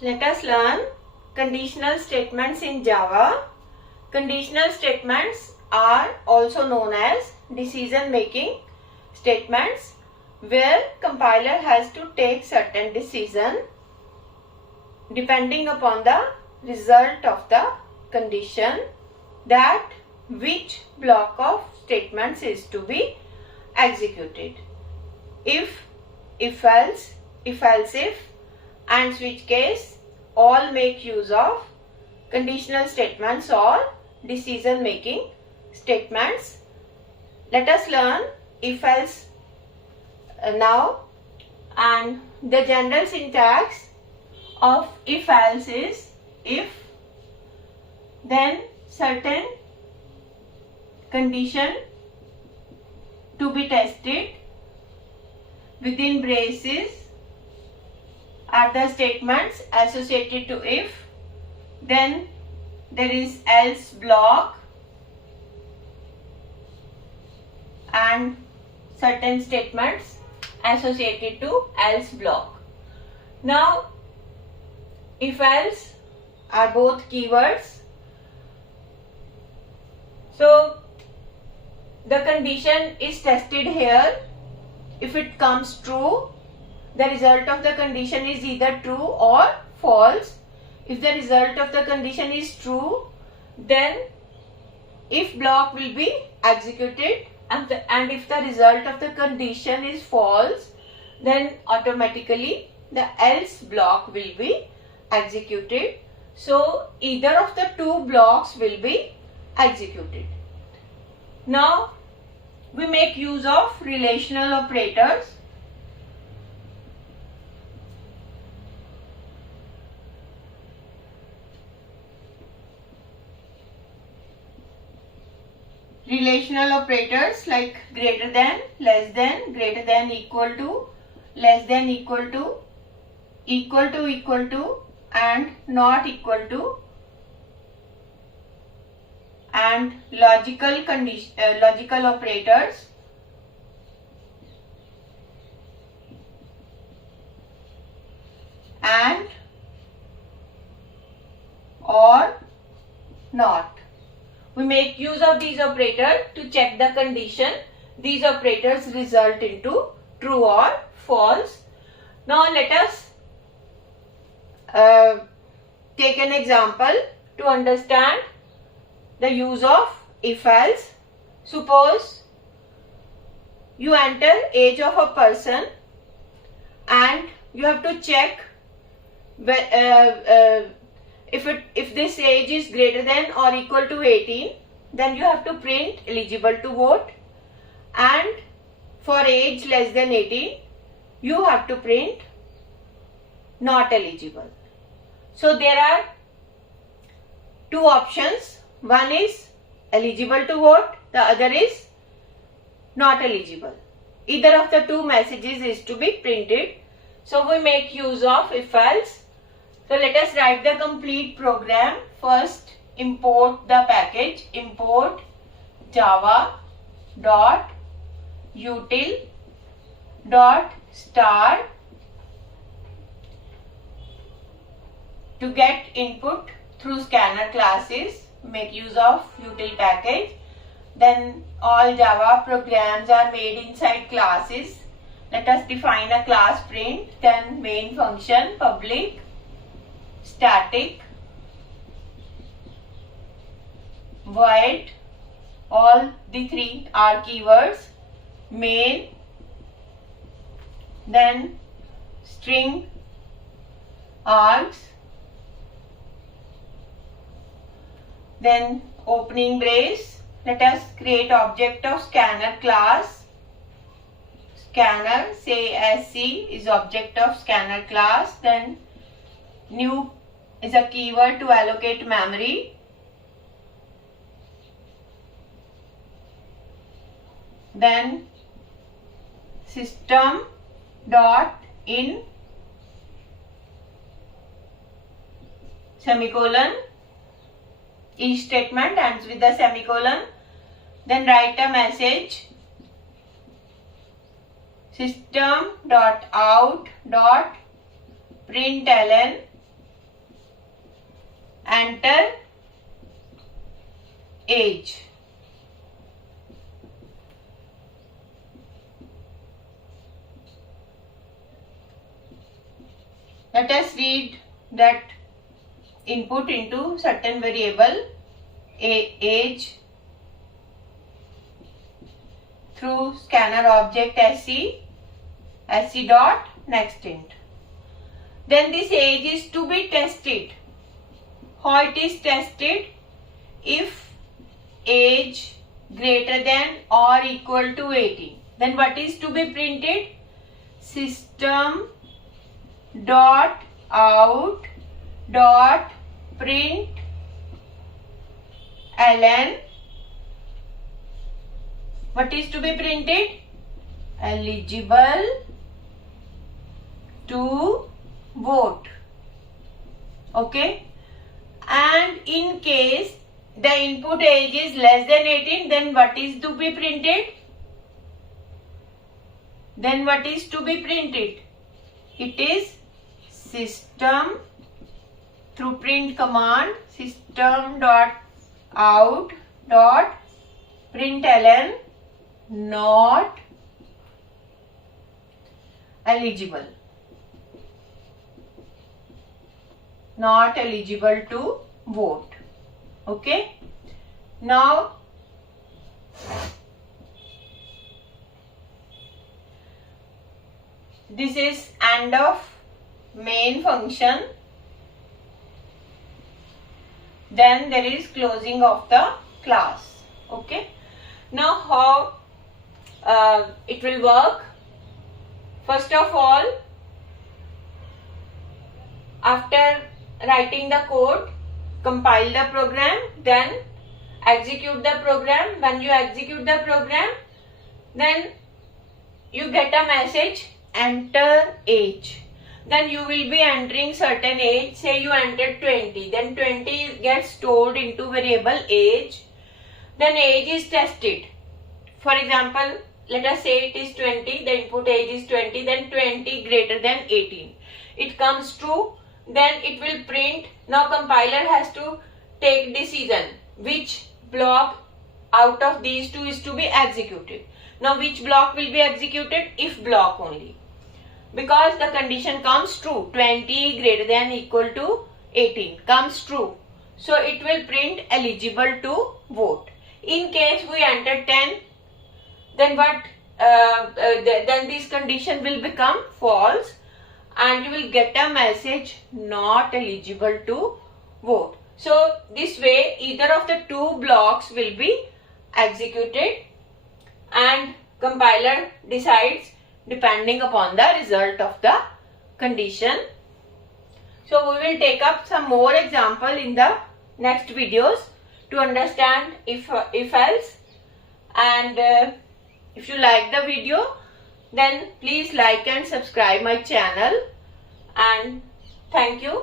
Let us learn conditional statements in Java. Conditional statements are also known as decision-making statements, where compiler has to take certain decision depending upon the result of the condition that which block of statements is to be executed. If else, if and switch case all make use of conditional statements or decision making statements. Let us learn if else now, and the general syntax of if else is if, then certain condition to be tested, within braces are the statements associated to if, then there is else block and certain statements associated to else block. Now if else are both keywords, so the condition is tested here. If it comes true, the result of the condition is either true or false. If the result of the condition is true, then if block will be executed, and if the result of the condition is false, then automatically the else block will be executed. So either of the two blocks will be executed. Now we make use of relational operators. Relational operators like greater than, less than, greater than, equal to, less than, equal to, and not equal to, and logical operators, and or not. We make use of these operators to check the condition. These operators result into true or false. Now let us take an example to understand the use of if else. Suppose you enter age of a person and you have to check if this age is greater than or equal to 18, then you have to print eligible to vote, and for age less than 18 you have to print not eligible. So there are two options. One is eligible to vote, the other is not eligible. Either of the two messages is to be printed. So we make use of if else. So let us write the complete program. First import the package, import java.util.star to get input through scanner classes. Make use of util package. Then all Java programs are made inside classes. Let us define a class print, then main function, public, static, void, all the three are keywords, main, then string, args, then opening brace. Let us create object of scanner class. Scanner, say sc is object of scanner class. Then new is a keyword to allocate memory. Then system.in semicolon. Each statement ends with a semicolon. Then write a message system.out.println enter age. Let us read that input into certain variable age through scanner object sc dot next int. Then this age is to be tested. How it is tested? If age greater than or equal to 18, then what is to be printed? System dot out dot print ln. What is to be printed? Eligible to vote. Okay. And in case the input age is less than 18, then what is to be printed? Then what is to be printed? It is system through print command, system dot out dot println not eligible. Not eligible to vote. Okay. Now this is end of main function. Then there is closing of the class. Okay. Now how it will work? First of all, after writing the code, compile the program, then execute the program. When you execute the program, then you get a message, enter age. Then you will be entering certain age. Say you entered 20, then 20 gets stored into variable age. Then age is tested. For example, let us say it is 20, the input age is 20, then 20 greater than 18. It comes true, then it will print. Now compiler has to take decision which block out of these two is to be executed. Now which block will be executed? If block only. Because the condition comes true, 20 greater than equal to 18 comes true. So it will print eligible to vote. In case we enter 10, then what? Then this condition will become false and you will get a message not eligible to vote. So this way either of the two blocks will be executed and compiler decides depending upon the result of the condition. So we will take up some more example in the next videos to understand if else. And if you like the video, then please like and subscribe my channel, and thank you.